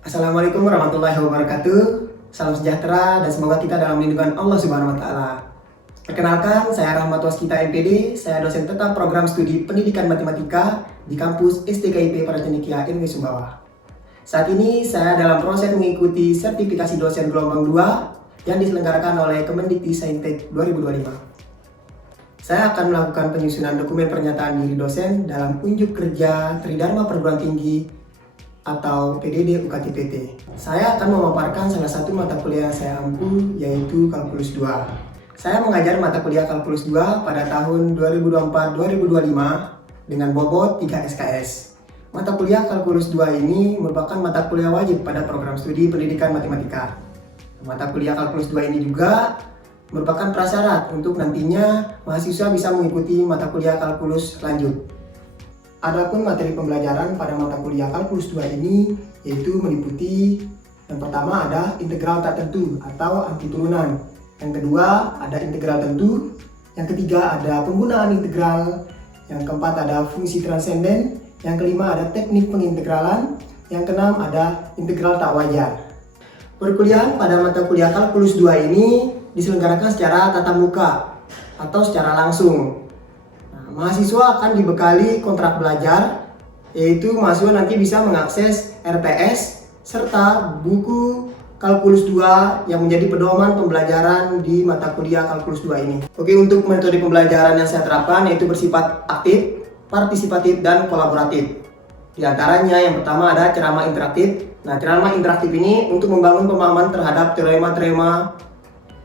Assalamualaikum warahmatullahi wabarakatuh. Salam sejahtera dan semoga kita dalam lindungan Allah Subhanahu wa taala. Perkenalkan, saya Rahmat Waskita MPD, saya dosen tetap program studi Pendidikan Matematika di kampus STKIP Paracendikia Ilmu Sumbawa. Saat ini saya dalam proses mengikuti sertifikasi dosen gelombang 2 yang diselenggarakan oleh Kemendikti-Saintek 2025. Saya akan melakukan penyusunan dokumen pernyataan diri dosen dalam unjuk kerja Tridharma Perguruan Tinggi atau PDD UKT-PT. Saya akan memaparkan salah satu mata kuliah yang saya ampu, yaitu Kalkulus 2. Saya mengajar mata kuliah Kalkulus 2 pada tahun 2024-2025 dengan bobot 3 SKS. Mata kuliah Kalkulus 2 ini merupakan mata kuliah wajib pada program studi Pendidikan Matematika. Mata kuliah Kalkulus 2 ini juga merupakan prasyarat untuk nantinya mahasiswa bisa mengikuti mata kuliah Kalkulus lanjut. Adapun materi pembelajaran pada mata kuliah Kalkulus 2 ini yaitu meliputi yang pertama ada integral tak tentu atau anti turunan. Yang kedua ada integral tentu. Yang ketiga ada penggunaan integral. Yang keempat ada fungsi transenden. Yang kelima ada teknik pengintegralan. Yang keenam ada integral tak wajar. Perkuliahan pada mata kuliah Kalkulus 2 ini diselenggarakan secara tatap muka atau secara langsung. Mahasiswa akan dibekali kontrak belajar, yaitu mahasiswa nanti bisa mengakses RPS serta buku Kalkulus 2 yang menjadi pedoman pembelajaran di mata kuliah Kalkulus 2 ini. Oke, untuk metode pembelajaran yang saya terapkan yaitu bersifat aktif, partisipatif, dan kolaboratif. Di antaranya yang pertama ada ceramah interaktif. Nah, ceramah interaktif ini untuk membangun pemahaman terhadap teorema-teorema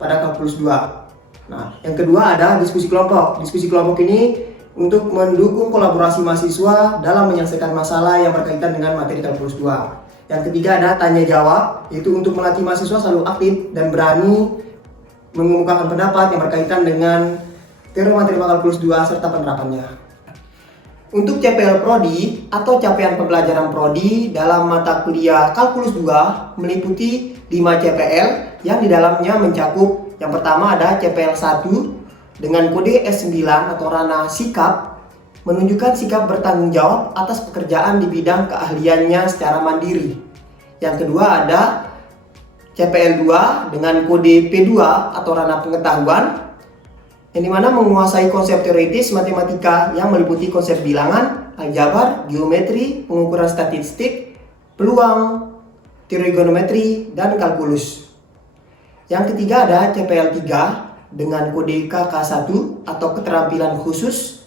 pada Kalkulus 2. Nah, yang kedua ada diskusi kelompok. Diskusi kelompok ini untuk mendukung kolaborasi mahasiswa dalam menyelesaikan masalah yang berkaitan dengan materi Kalkulus 2. Yang ketiga ada tanya jawab, yaitu untuk melatih mahasiswa selalu aktif dan berani mengemukakan pendapat yang berkaitan dengan teorema-teorema Kalkulus 2 serta penerapannya. Untuk CPL Prodi atau capaian pembelajaran Prodi dalam mata kuliah Kalkulus 2 meliputi 5 CPL yang di dalamnya mencakup yang pertama ada CPL 1 dengan kode S9 atau ranah sikap, menunjukkan sikap bertanggung jawab atas pekerjaan di bidang keahliannya secara mandiri. Yang kedua ada CPL 2 dengan kode P2 atau ranah pengetahuan, yang dimana menguasai konsep teoritis matematika yang meliputi konsep bilangan, aljabar, geometri, pengukuran statistik, peluang, trigonometri, dan kalkulus. Yang ketiga ada CPL 3 dengan kode KK1 atau keterampilan khusus.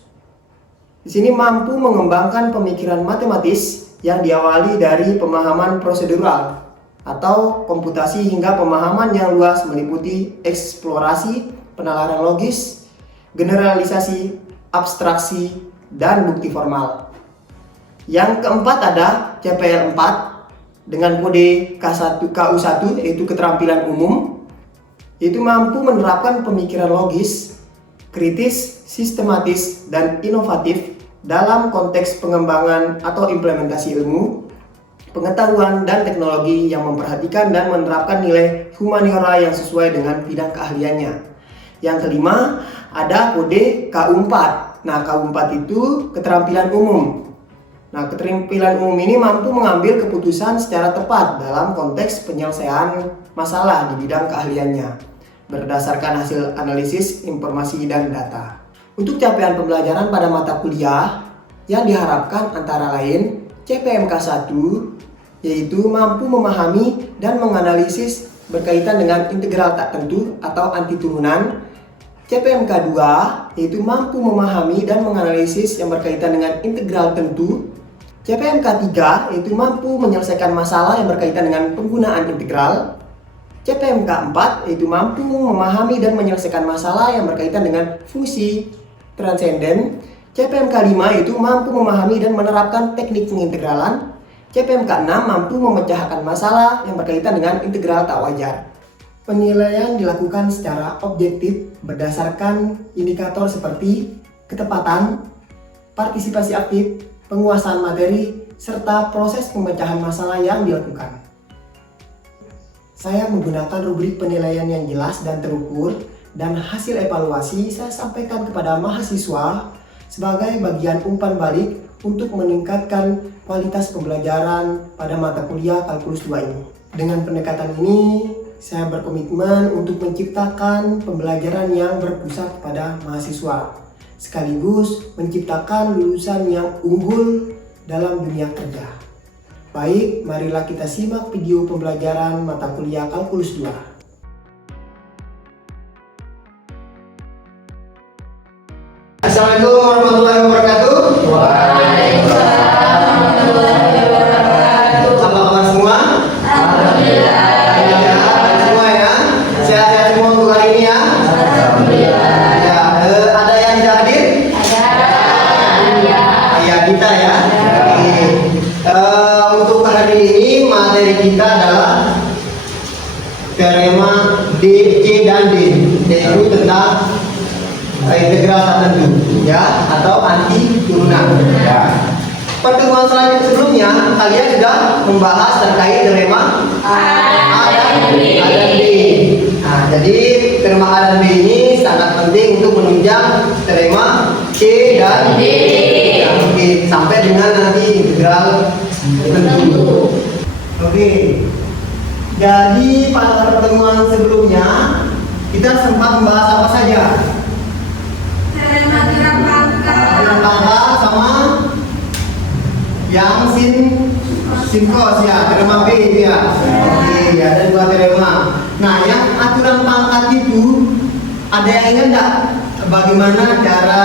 Di sini mampu mengembangkan pemikiran matematis yang diawali dari pemahaman prosedural atau komputasi hingga pemahaman yang luas meliputi eksplorasi, penalaran logis, generalisasi, abstraksi, dan bukti formal. Yang keempat ada CPL 4 dengan kode KU1 yaitu keterampilan umum, yaitu mampu menerapkan pemikiran logis, kritis, sistematis, dan inovatif dalam konteks pengembangan atau implementasi ilmu, pengetahuan, dan teknologi yang memperhatikan dan menerapkan nilai humaniora yang sesuai dengan bidang keahliannya. Yang kelima, ada kode KU4. Nah, KU4 itu keterampilan umum. Nah, keterampilan umum ini mampu mengambil keputusan secara tepat dalam konteks penyelesaian masalah di bidang keahliannya berdasarkan hasil analisis informasi dan data. Untuk capaian pembelajaran pada mata kuliah yang diharapkan antara lain CPMK 1 yaitu mampu memahami dan menganalisis berkaitan dengan integral tak tentu atau anti turunan. CPMK 2 yaitu mampu memahami dan menganalisis yang berkaitan dengan integral tentu. CPMK 3 yaitu mampu menyelesaikan masalah yang berkaitan dengan penggunaan integral. CPMK 4 yaitu mampu memahami dan menyelesaikan masalah yang berkaitan dengan fungsi transenden. CPMK 5 yaitu mampu memahami dan menerapkan teknik pengintegralan. CPMK 6 mampu memecahkan masalah yang berkaitan dengan integral tak wajar. Penilaian dilakukan secara objektif berdasarkan indikator seperti ketepatan, partisipasi aktif, penguasaan materi, serta proses pemecahan masalah yang dilakukan. Saya menggunakan rubrik penilaian yang jelas dan terukur, dan hasil evaluasi saya sampaikan kepada mahasiswa sebagai bagian umpan balik untuk meningkatkan kualitas pembelajaran pada mata kuliah kalkulus 2 ini. Dengan pendekatan ini, saya berkomitmen untuk menciptakan pembelajaran yang berpusat pada mahasiswa, sekaligus menciptakan lulusan yang unggul dalam dunia kerja. Baik, marilah kita simak video pembelajaran mata kuliah kalkulus 2. Assalamualaikum warahmatullahi wabarakatuh. Waalaikumsalam warahmatullahi wabarakatuh. Apa kabar semua? Alhamdulillah. Ya, semua ya. Sehat-sehat semua untuk hari ini ya. Alhamdulillah. Ya, ada yang tidak hadir? Ada. Ya, kita ya. Oke. Untuk hari ini materi kita adalah teorema D, C dan D, yaitu tentang integral tak tentu ya, atau anti turunan ya. Pertemuan selanjutnya sebelumnya kalian sudah membahas terkait teorema A dan B. Nah, jadi teorema A dan B ini sangat penting untuk menunjang teorema C dan D ya, oke, sampai dengan nanti integral tentu. Oke, jadi pada pertemuan sebelumnya kita sempat membahas apa saja? Teorema Pangkat sama yang sin cos ya, teorema B itu ya. Oke, ada dua teorema. Nah, yang aturan pangkat itu ada yang ingat enggak bagaimana cara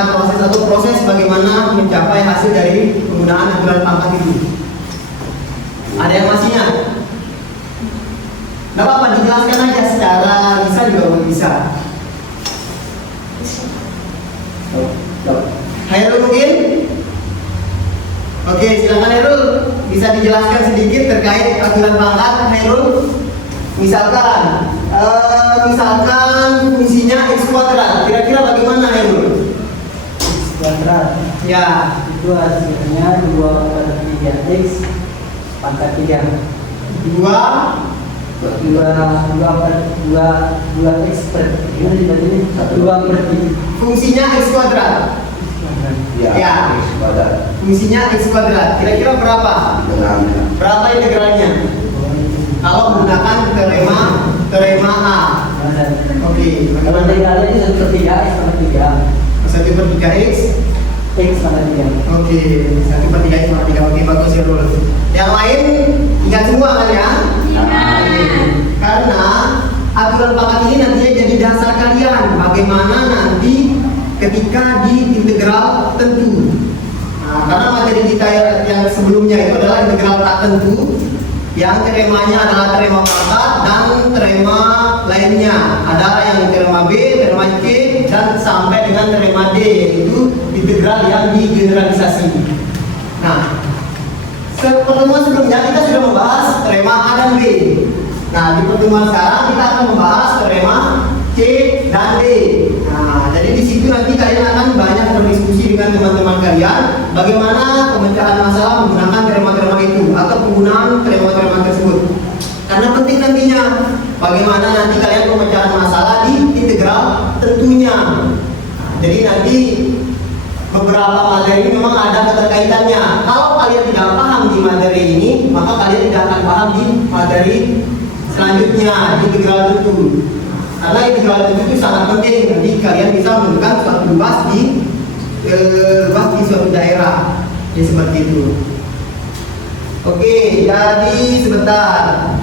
proses bagaimana mencapai hasil dari penggunaan aturan pangkat itu? Ada yang masih ingat? Enggak apa-apa, dijelaskan aja secara bisa juga bisa. Hairul mungkin? Oke, silakan Hairul, bisa dijelaskan sedikit terkait aturan pangkat Hairul? Misalkan fungsinya x kuadrat, kira-kira bagaimana Hairul? X kuadrat Ya, itu hasilnya 2/3x pangkat 3. 2x per gimana dibagi 2/3 fungsinya x kuadrat. Ya, fungsinya x kuadrat. Kira-kira berapa? Berapa integralnya? Kalau menggunakan teorema A. Oke, Kalau integralnya ini 1/3x pangkat 3. 1/3x. X pangkat 3. Oke, 1/3x pangkat 3. Oke, bagus ya Rul. Yang lain ingat semua kan ya? Karena aturan pangkat ini nantinya jadi dasar kalian bagaimana nanti ketika di integral tentu. Nah, karena materi kita yang sebelumnya itu adalah integral tak tentu, yang teoremanya adalah teorema pangkat dan teorema lainnya. Ada yang teorema B, teorema C, dan sampai dengan teorema D, yaitu integral yang digeneralisasi. Nah, pertemuan sebelumnya kita sudah membahas teorema A dan B. Nah, di pertemuan sekarang kita akan membahas teorema C dan D. Nah, jadi di situ nanti kalian akan banyak berdiskusi dengan teman-teman kalian bagaimana pemecahan masalah menggunakan teorema-teorema itu atau penggunaan teorema-teorema tersebut. Karena penting nantinya bagaimana nanti kalian pemecahan masalah di integral tentunya. Nah, jadi nanti beberapa materi ini memang ada keterkaitannya. Kalau kalian tidak paham di materi ini, maka kalian tidak akan paham di materi selanjutnya di integral tentu. Karena integral tentu itu sangat penting. Nanti kalian bisa menentukan suatu luas di suatu daerah. Ya seperti itu. Oke, jadi sebentar.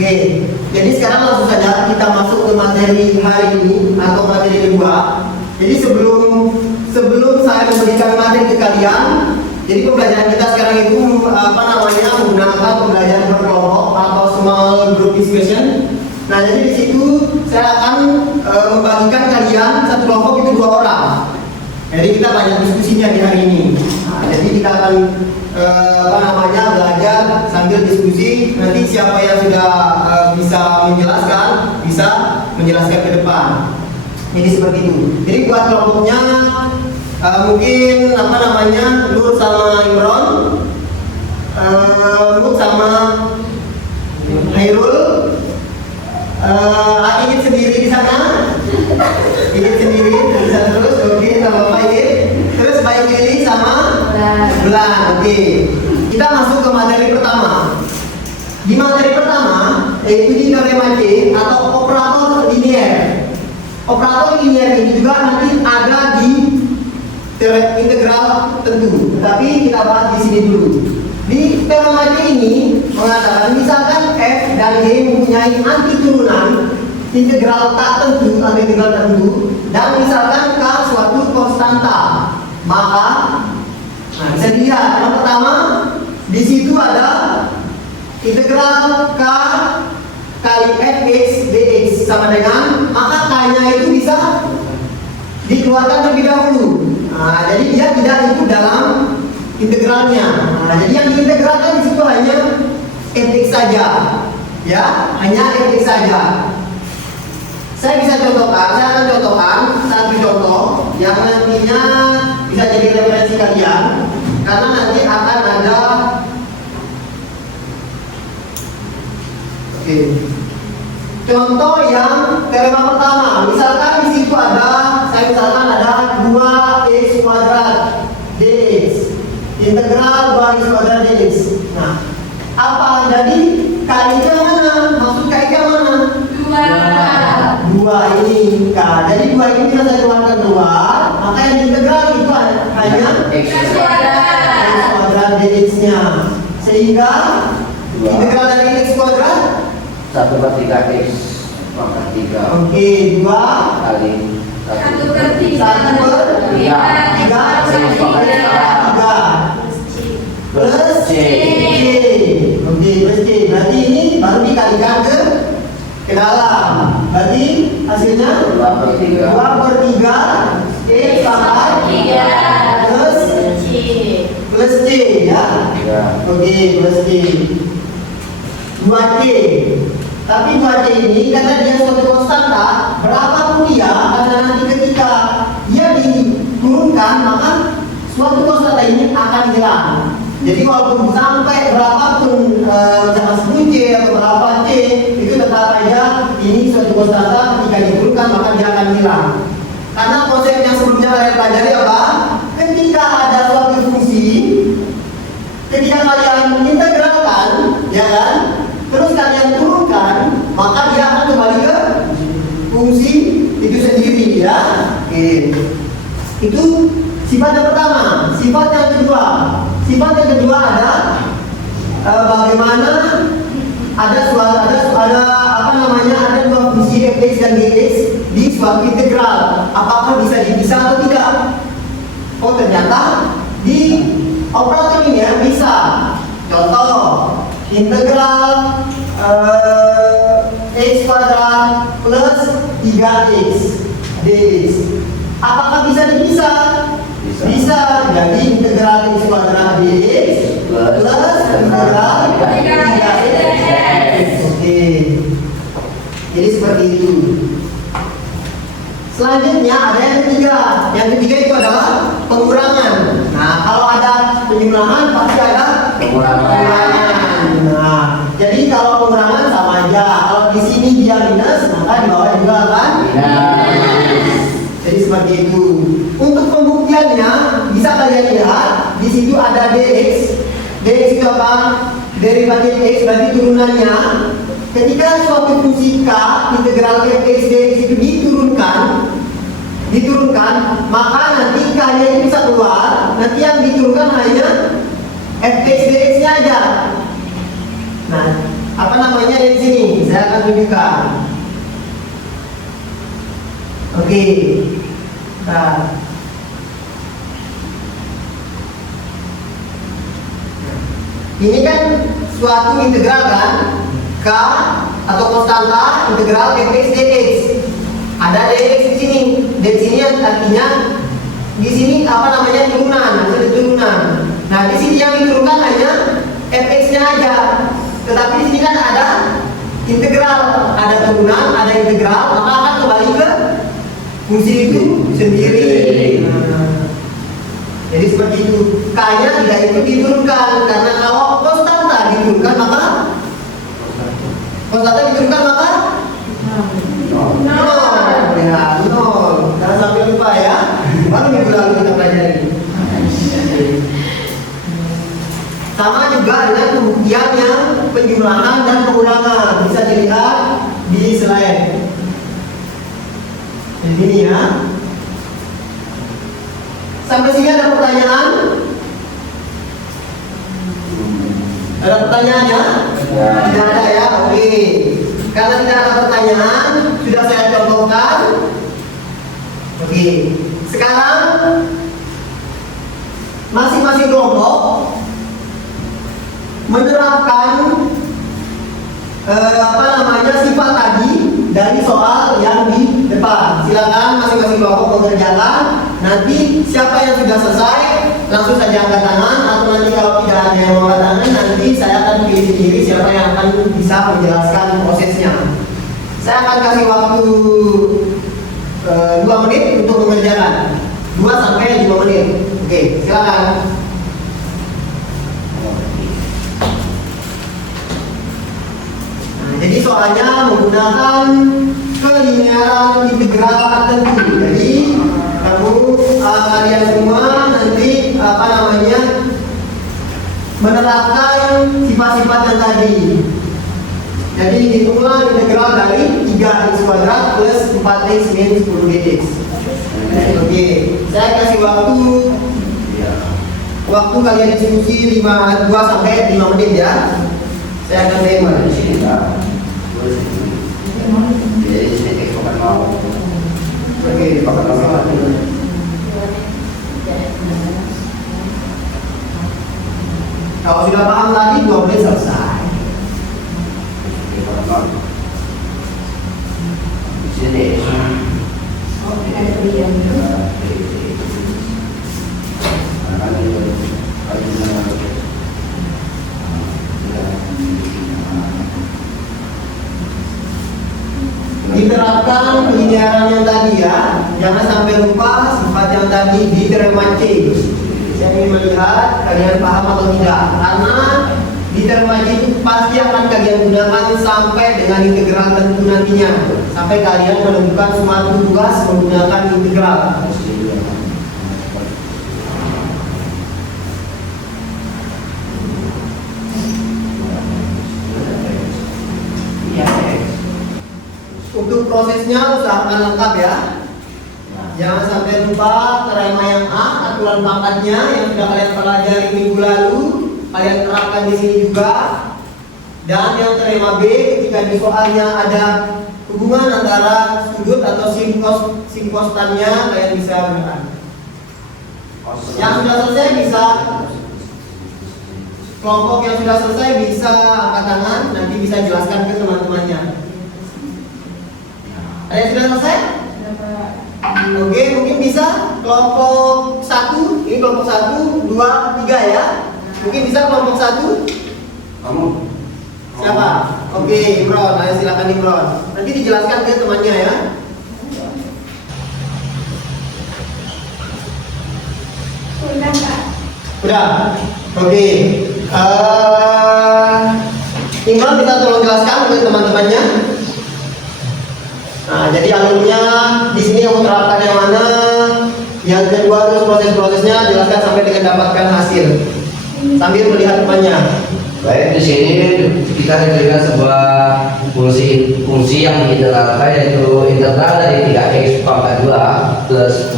Oke, jadi sekarang langsung saja kita masuk ke materi hari ini atau materi kedua. Jadi sebelum saya memberikan materi ke kalian, jadi pembelajaran kita sekarang itu menggunakan pembelajaran berkelompok atau small group discussion. Nah, jadi di situ saya akan membagikan kalian satu kelompok itu 2 orang. Jadi kita banyak diskusinya di hari ini. Nah, jadi kita akan belajar sambil diskusi. Nanti siapa yang sudah bisa menjelaskan ke depan. Jadi seperti itu. Jadi buat kelompoknya mungkin Nur sama Imron, Nur sama Hairul, Ingin sendiri di sana, Ingin sendiri bisa terus, oke, sama Baik. Terus Baik Lili sama Belan, oke. Kita masuk ke materi pertama. Di materi pertama yaitu di teorema C atau operator linier. Operator linier ini juga nanti ada di integral tentu, tapi kita bahas di sini dulu. Di teorema C ini mengatakan misalkan f dan g mempunyai anti turunan integral tak tentu atau integral tentu, dan misalkan k suatu konstanta, maka bisa dilihat yang pertama di situ ada integral k kali fx dx sama dengan, maka k-nya itu bisa dikeluarkan terlebih dahulu. Nah, jadi dia tidak ikut dalam integralnya. Nah, jadi yang diintegralkan di situ hanya fx saja, ya, hanya fx saja. Saya akan contohkan satu contoh yang nantinya bisa jadi referensi kalian, karena nanti akan ada. Oke. Contoh yang teorema pertama, misalkan di situ ada 2x kuadrat dx, integral 2x kuadrat dx. Nah, apa jadi kalinya mana? Maksud kalinya mana? 2 ini k. Jadi 2 ini bisa saya keluarkan keluar, maka yang integral itu hanya x kuadrat dx-nya. Sehingga integral dari x kuadrat 1/3 x pangkat 3. Oke, 2 kali 1/3 plus c. Oke, plus c. Berarti ini baru dikalikan ke dalam. Berarti hasilnya 2/3 x pangkat 3 plus c, ya. Oke, plus c. 2c. Tapi 2c ini karena dia suatu konstanta, berapapun dia, karena nanti ketika dia diturunkan, maka suatu konstanta ini akan hilang. Jadi walaupun sampai berapapun misalkan 10c atau berapa c, itu tetap aja ini suatu konstanta, ketika diturunkan maka dia akan hilang. Karena konsep yang sebelumnya kalian pelajari apa? Ketika ada suatu fungsi, ketika kalian integralkan, ya kan, terus kalian turunkan, maka dia akan kembali ke fungsi itu sendiri, ya. Oke. Itu sifat yang pertama. Sifat yang kedua ada bagaimana ada dua fungsi fx dan dx di suatu integral, apakah bisa dipisah atau tidak. Oh, ternyata di operator ini ya bisa. Contoh integral x kuadrat plus 3x dx, apakah bisa dipisah? Bisa. Jadi integral x kuadrat dx plus integral 3x. Oke. Jadi seperti itu. Selanjutnya ada yang ketiga. Yang ketiga itu adalah pengurangan. Nah, kalau ada penjumlahan pasti ada pengurangan. Nah, jadi kalau pengurangan sama aja. Kalau di sini dia minus, maka di bawah juga akan minus. Jadi seperti itu. Untuk pembuktiannya bisa kalian lihat di situ ada dx. Dx itu apa? Derivatif x, berarti turunannya. Ketika suatu fungsi k integral fx dx itu diturunkan, maka nanti k-nya itu bisa keluar. Nanti yang diturunkan hanya fx dx-nya aja. Nah, apa namanya di sini? Saya akan tunjukkan. Oke. Nah. Ini kan suatu integral kan? K atau konstanta integral fx dx. Ada dx di sini. Dx ini artinya di sini apa namanya turunan, hasil turunan. Nah di sini yang diturunkan hanya fx-nya aja, tetapi di sini kan ada integral, ada turunan, ada integral, maka akan kembali ke fungsi itu sendiri. Jadi seperti itu. K-nya tidak ikut diturunkan, karena kalau konstanta diturunkan maka nol. Ya, nol. Jangan sampai lupa ya. Baru minggu lalu kita pelajari. Sama juga dengan pembuktian yang penjumlahan dan pengulangan. Bisa dilihat di slide. Di sini ya. Sampai sini ada pertanyaan? Ada pertanyaannya? Tidak ada ya? Oke. Karena tidak ada pertanyaan, sudah saya contohkan. Oke. Sekarang masing-masing kelompok menerapkan sifat tadi dari soal yang di depan. Silakan masing-masing kelompok mengerjakan. Nanti siapa yang sudah selesai langsung saja angkat tangan, atau nanti kalau tidak ada yang angkat tangan, nanti saya akan pilih sendiri siapa yang akan bisa menjelaskan prosesnya. Saya akan kasih waktu 2 menit untuk mengerjakan. 2 sampai 5 menit. Oke, silakan. Jadi soalnya menggunakan kelinearan integral tertentu. Jadi kalian semua nanti menerapkan sifat-sifat yang tadi. Jadi hitunglah integral dari 3x kuadrat plus 4x minus 10dx. Oke, saya kasih waktu kalian diskusi 2 sampai 5 menit ya. Saya akan timer. Oke, kalau sudah paham tadi 2 menit selesai. Diterapkan kelinearan yang tadi ya, jangan sampai lupa sifat yang tadi di teorema C. Saya ingin melihat kalian paham atau tidak, karena di teorema C itu pasti akan kalian gunakan sampai dengan integral tentu nantinya, sampai kalian menemukan suatu tugas menggunakan integral. Untuk prosesnya usahakan lengkap ya. Jangan sampai lupa teorema yang A, aturan pangkatnya yang sudah kalian pelajari minggu lalu, kalian terapkan di sini juga. Dan yang teorema B, ketika di soalnya ada hubungan antara sudut atau sin kostannya, kalian bisa gunakan. Yang sudah selesai bisa, kelompok yang sudah selesai bisa angkat tangan, nanti bisa jelaskan ke teman-temannya. Ada yang sudah selesai? Oke, mungkin bisa kelompok 1, ini kelompok 1, 2, 3 ya. Mungkin bisa kelompok 1. Kamu? Siapa? Oke, Imron, ayo silakan Imron. Nanti dijelaskan ke temannya ya. Udah. Oke. Imron bisa tolong jelaskan ke teman-temannya. Nah, jadi alurnya di sini yang menerapkan yang mana, yang kedua terus proses-prosesnya jelaskan sampai dengan dapatkan hasil sambil melihat temannya. Baik, di sini kita diberikan sebuah fungsi yang diterapkan, yaitu integral dari 3x pangkat 2 plus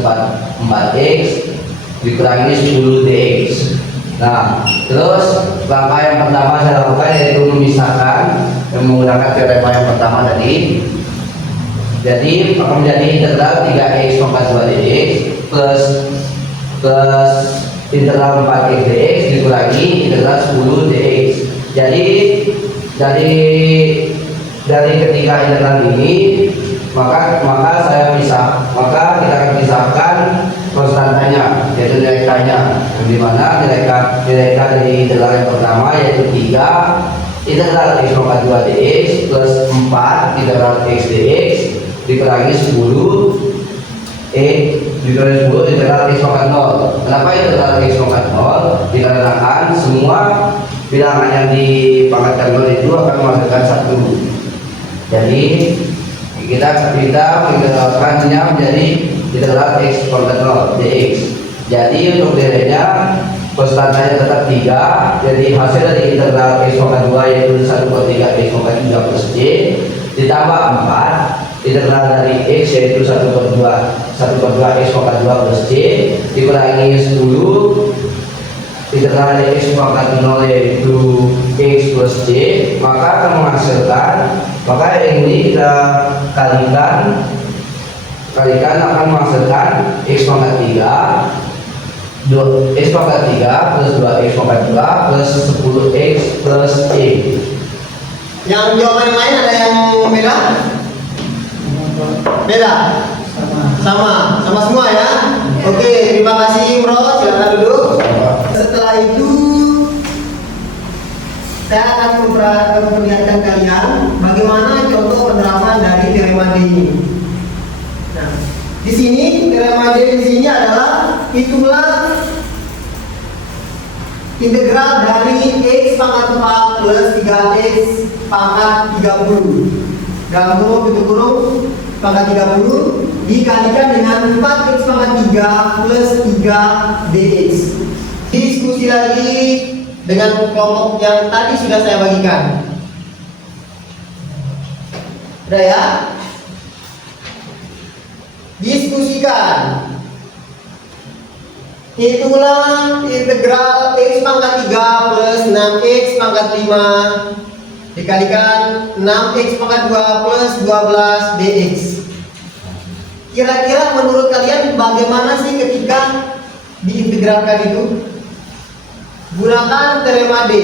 4x dikurangi 10dx. Nah, terus langkah yang pertama saya lakukan yaitu memisahkan dan menggunakan teorema yang pertama tadi. Jadi akan menjadi integral 3x pangkat 2dx plus integral 4x dx dikurangi integral 10dx. Jadi dari ketiga integral ini maka kita akan pisahkan konstantanya, yaitu nilai K-nya, yang dimana nilai K dari integral yang pertama yaitu 3 integral x pangkat 2 dx plus 4 integral x dx dikurangi 10 dikurangi 10 integral x pangkat 0. Kenapa integral x pangkat 0? Dikarenakan semua bilangan yang dipangkatkan 0 itu akan menghasilkan 1. Jadi kita mengintegralkannya menjadi integral x pangkat 0 dx. Jadi untuk nilainya konstantanya tetap 3. Jadi hasil dari integral x pangkat 2 yaitu 1/3 x pangkat 3 plus c ditambah 4 integral dari x yaitu 1/2 x pangkat 2 plus c dikurangi 10 integral dari x pangkat 0 yaitu x plus c, maka akan menghasilkan, maka ini kita kalikan akan menghasilkan x pangkat 3 x pangkat 3 plus 2x pangkat 2 plus 10x plus e. Yang jawaban yang lain ada yang beda? Beda? Sama semua ya? Oke, terima kasih bro, silakan duduk. Setelah itu saya akan memperlihatkan kalian bagaimana contoh penerapan dari teorema D ini. Nah, di sini teorema D di sini adalah hitunglah integral dari x pangkat 4 plus 3x pangkat 30 dalam kurung tutup kurung pangkat 30 dikalikan dengan 4x pangkat 3 plus 3 dx. Diskusi lagi dengan kelompok yang tadi sudah saya bagikan. Udah ya? Diskusikan. Hitunglah integral x pangkat 3 plus 6x pangkat 5 dikalikan 6x pangkat 2 plus 12 dx. Kira-kira menurut kalian bagaimana sih ketika diintegralkan itu? Gunakan teorema D.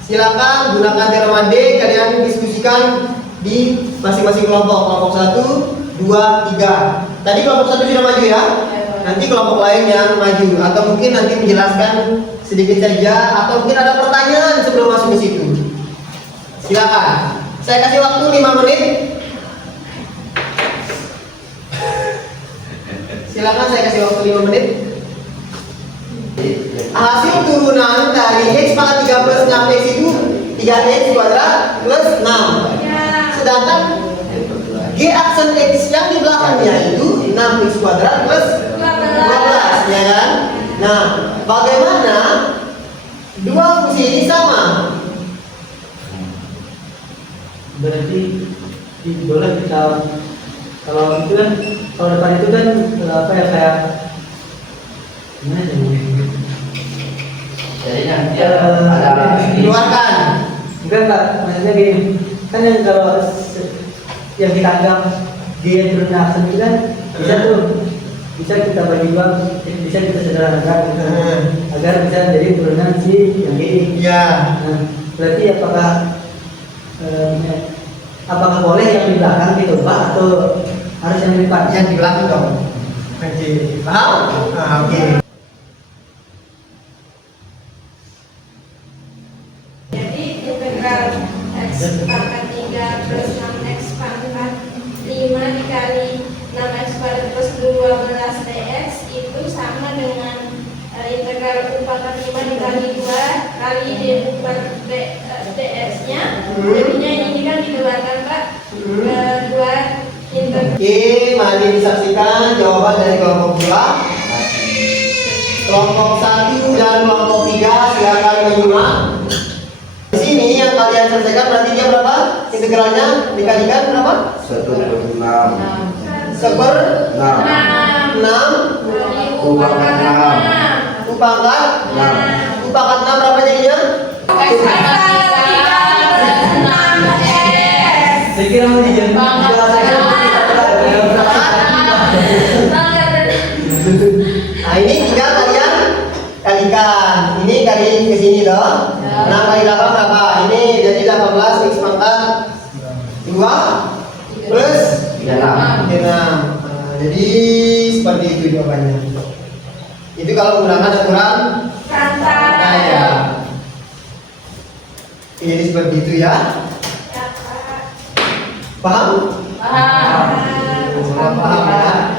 Silakan gunakan teorema D, kalian diskusikan di masing-masing kelompok 1, 2, 3. Tadi kelompok 1 sudah maju ya? Nanti kelompok lain yang maju, atau mungkin nanti menjelaskan sedikit saja, atau mungkin ada pertanyaan sebelum masuk ke situ. Silakan. Saya kasih waktu 5 menit. Silakan, saya kasih waktu 5 menit. Hasil turunan dari x pangkat 3 plus 6x itu 3x kuadrat plus 6. Sedangkan g aksen x yang di belakangnya itu 6x kuadrat plus 12, ya kan? Nah, bagaimana dua fungsi ini sama? Berarti boleh kita kalau itu kan kalau depan itu kan apa ya kayak gimana sih? Jadinya ada Keluarkan. Enggak, maksudnya gini, kan yang kalau yang kita anggap dia turunnya aksen itu kan bisa kita bagi dua, bisa kita sederhanakan agar bisa jadi turunan si yang ini. Ya. Nah, berarti apakah boleh yang di belakang ditambah atau harus yang di depan? Yang di belakang dong. Oke, paham? Oke. Jadi integral x pangkat 3 plus 6x pangkat 5 dikali 6x kuadrat plus 12 dx itu sama dengan integral u pangkat 5 dikali 2 kali d dx nya. Jadinya ini kan dikeluarkan Pak. Kedua integral. Oke, mari disaksikan jawaban dari kelompok 2. Kelompok 1 dan kelompok 3 silakan menyimak. Di sini yang kalian selesaikan berarti dia berapa? Integralnya dikalikan berapa? 1/6 Seper 6 6 U pangkat 6. U pangkat 6 U pangkat 6 berapa jadinya? X pangkat 3 plus 6x. Saya kira mau dijelaskan. Nah, ini tinggal kalian kalikan. Ini kali ke sini dong. 6 kali 8 berapa? Ini jadi 18 x pangkat 2 plus 36. 36. Nah, jadi seperti itu jawabannya. Itu kalau menggunakan aturan kata. ya. Jadi seperti itu ya. Paham? Semua paham ya.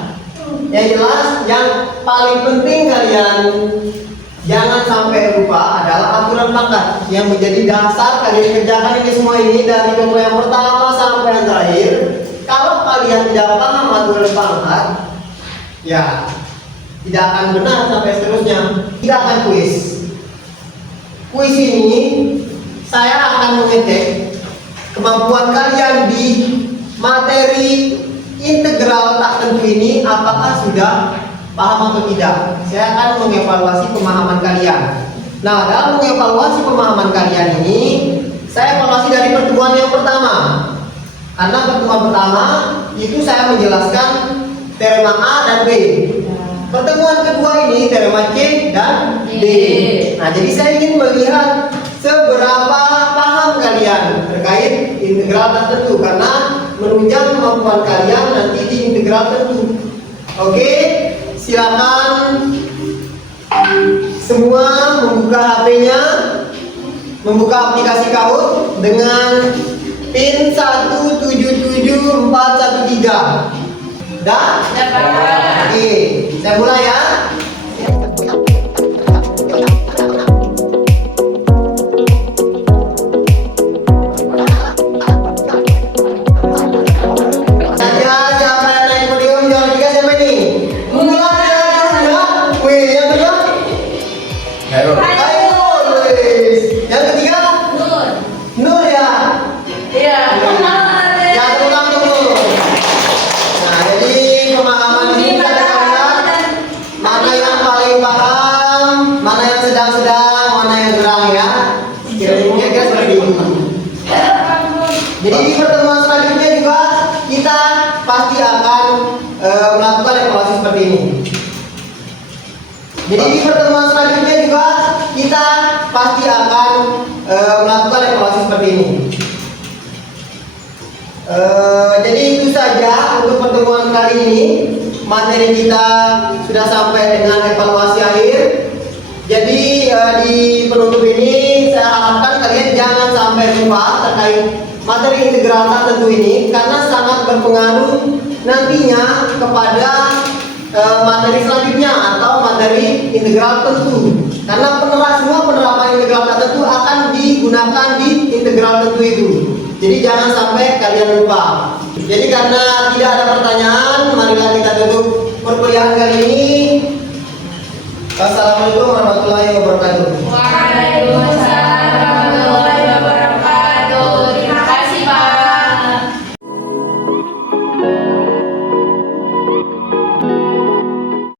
Yang jelas, yang paling penting kalian jangan sampai lupa adalah aturan pangkat yang menjadi dasar kalian kerjakan ini semua ini dari contoh yang pertama sampai yang terakhir. Kalau kalian tidak paham aturan pangkat, ya tidak akan benar sampai seterusnya. Tidak akan kuis. Kuis ini saya akan mengecek kemampuan kalian di materi integral tak tentu ini, apakah sudah paham atau tidak. Saya akan mengevaluasi pemahaman kalian. Nah, dalam mengevaluasi pemahaman kalian ini, saya evaluasi dari pertemuan yang pertama. Karena pertemuan pertama itu saya menjelaskan teorema A dan B. Pertemuan kedua ini teorema C dan D. Nah, jadi saya ingin melihat seberapa paham kalian terkait integral tertentu, karena menunjang kemampuan kalian nanti di integral tertentu. Oke, silakan semua membuka HP-nya, membuka aplikasi Kahoot dengan PIN 177413. Dah? Oke, saya mulai ya. Jadi di pertemuan selanjutnya juga kita pasti akan melakukan evaluasi seperti ini. Jadi di pertemuan selanjutnya juga kita pasti akan melakukan evaluasi seperti ini. Jadi itu saja untuk pertemuan kali ini. Materi kita sudah sampai dengan evaluasi akhir. Jadi di penutup ini saya harapkan kalian jangan sampai lupa terkait materi integral tak tentu ini, karena sangat berpengaruh nantinya kepada materi selanjutnya atau materi integral tentu. Karena semua penerapan integral tak tentu akan digunakan di integral tentu itu. Jadi jangan sampai kalian lupa. Jadi karena tidak ada pertanyaan, marilah kita tutup perkuliahan kali ini. Wassalamualaikum warahmatullahi wabarakatuh.